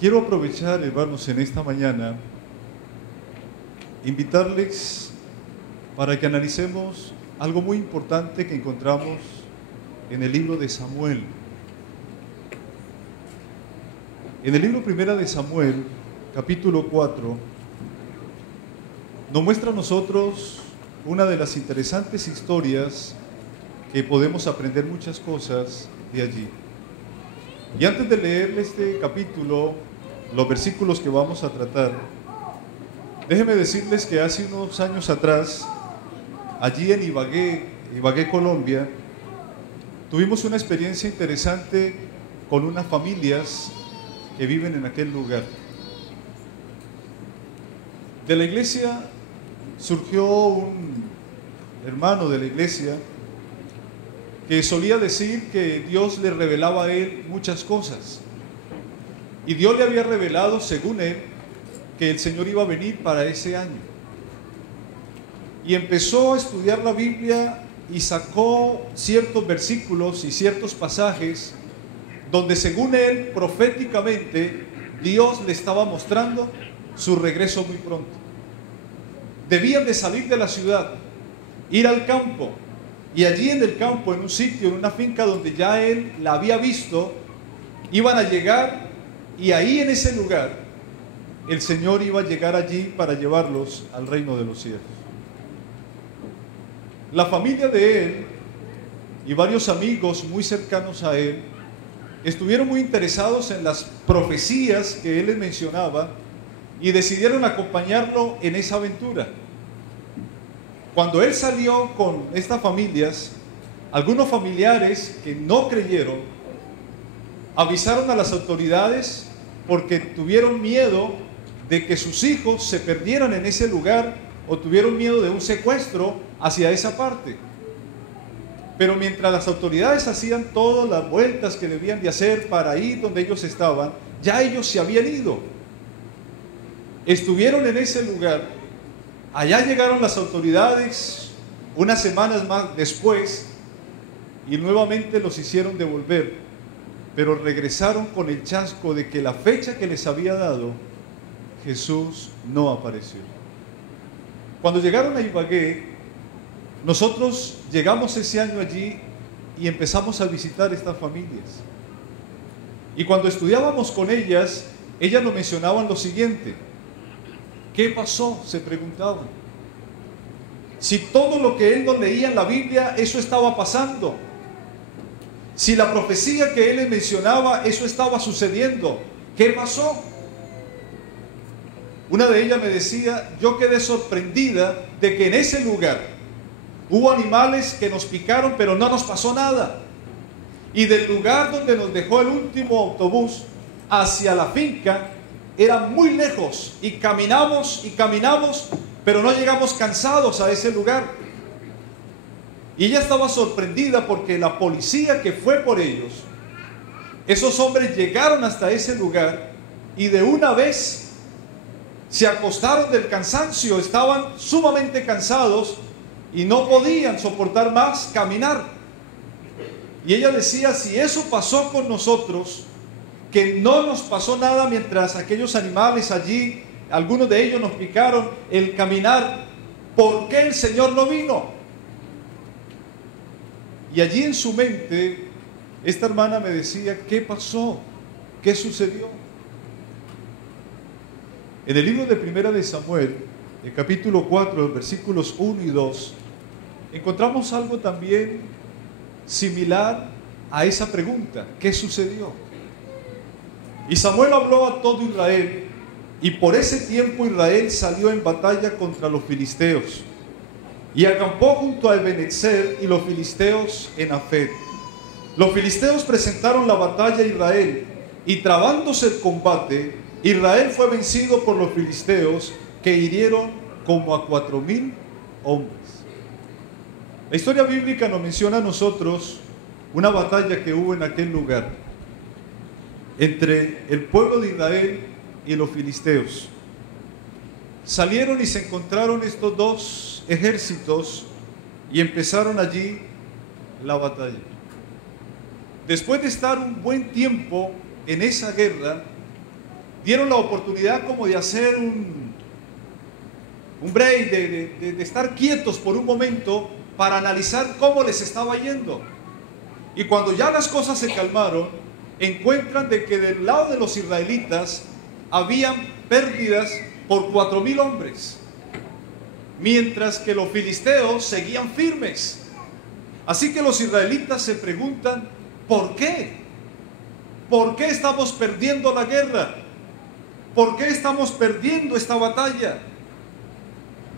Quiero aprovechar, hermanos, en esta mañana, invitarles para que analicemos algo muy importante que encontramos en el libro de Samuel. En el libro primera de Samuel, capítulo 4, nos muestra a nosotros una de las interesantes historias que podemos aprender muchas cosas de allí. Y antes de leer este capítulo, los versículos que vamos a tratar, déjenme decirles que hace unos años atrás, allí en Ibagué, Colombia, tuvimos una experiencia interesante con unas familias que viven en aquel lugar. De la iglesia surgió un hermano de la iglesia que solía decir que Dios le revelaba a él muchas cosas. Y Dios le había revelado, según él, que el Señor iba a venir para ese año. Y empezó a estudiar la Biblia y sacó ciertos versículos y ciertos pasajes donde, según él, proféticamente, Dios le estaba mostrando su regreso muy pronto. Debían de salir de la ciudad, ir al campo, y allí en el campo, en un sitio, en una finca donde ya él la había visto, iban a llegar, y ahí en ese lugar el Señor iba a llegar allí para llevarlos al reino de los cielos. La familia de él y varios amigos muy cercanos a él estuvieron muy interesados en las profecías que él les mencionaba y decidieron acompañarlo en esa aventura. Cuando él salió con estas familias, algunos familiares que no creyeron avisaron a las autoridades porque tuvieron miedo de que sus hijos se perdieran en ese lugar o tuvieron miedo de un secuestro hacia esa parte. Pero mientras las autoridades hacían todas las vueltas que debían de hacer para ir donde ellos estaban, ya ellos se habían ido. Estuvieron en ese lugar. Allá llegaron las autoridades unas semanas más después y nuevamente los hicieron devolver, pero regresaron con el chasco de que la fecha que les había dado, Jesús no apareció. Cuando llegaron a Ibagué, nosotros llegamos ese año allí y empezamos a visitar estas familias. Y cuando estudiábamos con ellas, ellas nos mencionaban lo siguiente: ¿qué pasó?, se preguntaban. Si todo lo que él nos leía en la Biblia, eso estaba pasando. Si la profecía que él les mencionaba, eso estaba sucediendo, ¿qué pasó? Una de ellas me decía: yo quedé sorprendida de que en ese lugar hubo animales que nos picaron, pero no nos pasó nada. Y del lugar donde nos dejó el último autobús hacia la finca era muy lejos, y caminamos, pero no llegamos cansados a ese lugar. Y ella estaba sorprendida porque la policía que fue por ellos, esos hombres llegaron hasta ese lugar y de una vez se acostaron del cansancio, estaban sumamente cansados y no podían soportar más caminar. Y ella decía: si eso pasó con nosotros, que no nos pasó nada mientras aquellos animales allí, algunos de ellos nos picaron, el caminar, ¿por qué el Señor no vino? Y allí en su mente, esta hermana me decía: ¿qué pasó? ¿Qué sucedió? En el libro de Primera de Samuel, el capítulo 4, versículos 1 y 2, encontramos algo también similar a esa pregunta: ¿qué sucedió? Y Samuel habló a todo Israel, y por ese tiempo Israel salió en batalla contra los filisteos, y acampó junto a Ebenezer y los filisteos en Afed. Los filisteos presentaron la batalla a Israel, y trabándose el combate, Israel fue vencido por los filisteos, que hirieron como a 4,000 hombres. La historia bíblica nos menciona a nosotros una batalla que hubo en aquel lugar entre el pueblo de Israel y los filisteos. Salieron y se encontraron estos dos ejércitos y empezaron allí la batalla. Después de estar un buen tiempo en esa guerra, dieron la oportunidad como de hacer un break, de estar quietos por un momento para analizar cómo les estaba yendo. Y cuando ya las cosas se calmaron, encuentran de que del lado de los israelitas habían pérdidas por 4,000 hombres, mientras que los filisteos seguían firmes. Así que los israelitas se preguntan, ¿por qué? ¿Por qué estamos perdiendo la guerra? ¿Por qué estamos perdiendo esta batalla?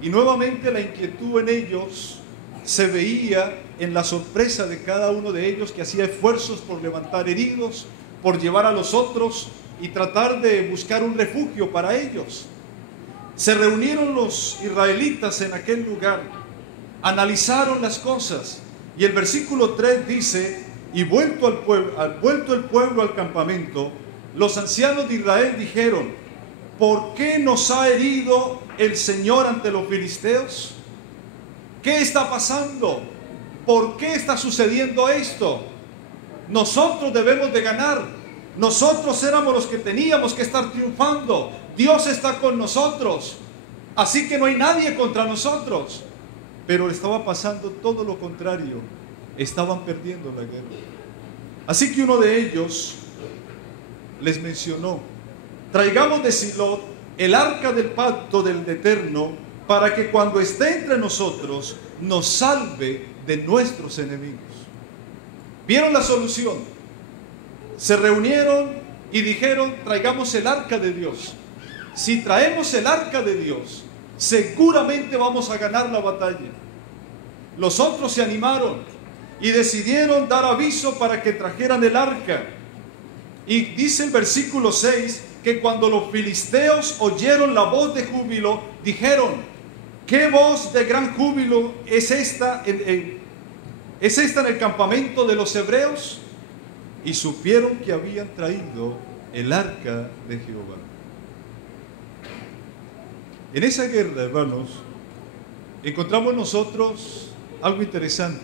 Y nuevamente la inquietud en ellos se veía en la sorpresa de cada uno de ellos, que hacía esfuerzos por levantar heridos, por llevar a los otros y tratar de buscar un refugio para ellos. Se reunieron los israelitas en aquel lugar, analizaron las cosas, y el versículo 3 dice: y vuelto el pueblo al campamento, los ancianos de Israel dijeron: ¿por qué nos ha herido el Señor ante los filisteos? ¿Qué está pasando? ¿Por qué está sucediendo esto? Nosotros debemos de ganar. Nosotros éramos los que teníamos que estar triunfando. Dios está con nosotros. Así que no hay nadie contra nosotros. Pero estaba pasando todo lo contrario. Estaban perdiendo la guerra. Así que uno de ellos les mencionó: traigamos de Silo el arca del pacto del Eterno, para que cuando esté entre nosotros nos salve de nuestros enemigos. ¿Vieron la solución? Se reunieron y dijeron: traigamos el arca de Dios. Si traemos el arca de Dios, seguramente vamos a ganar la batalla. Los otros se animaron y decidieron dar aviso para que trajeran el arca. Y dice el versículo 6 que cuando los filisteos oyeron la voz de júbilo, dijeron: ¿qué voz de gran júbilo es esta en el campamento de los hebreos? Y supieron que habían traído el arca de Jehová. En esa guerra, hermanos, encontramos nosotros algo interesante.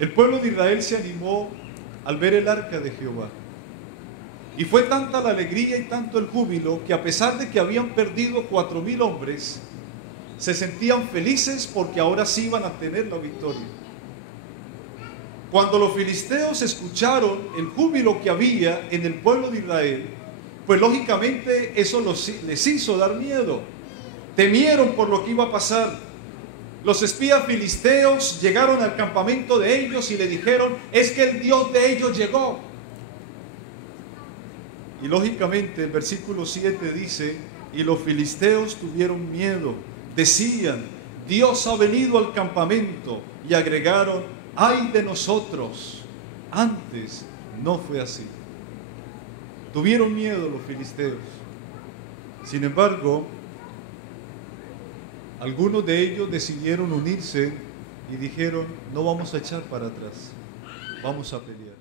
El pueblo de Israel se animó al ver el arca de Jehová. Y fue tanta la alegría y tanto el júbilo que, a pesar de que habían perdido 4,000 hombres, se sentían felices porque ahora sí iban a tener la victoria. Cuando los filisteos escucharon el júbilo que había en el pueblo de Israel, pues lógicamente eso les hizo dar miedo. Temieron por lo que iba a pasar. Los espías filisteos llegaron al campamento de ellos y le dijeron: es que el Dios de ellos llegó. Y lógicamente el versículo 7 dice: y los filisteos tuvieron miedo. Decían: Dios ha venido al campamento. Y agregaron: ay de nosotros, antes no fue así. Tuvieron miedo los filisteos. Sin embargo, algunos de ellos decidieron unirse y dijeron: no vamos a echar para atrás, vamos a pelear.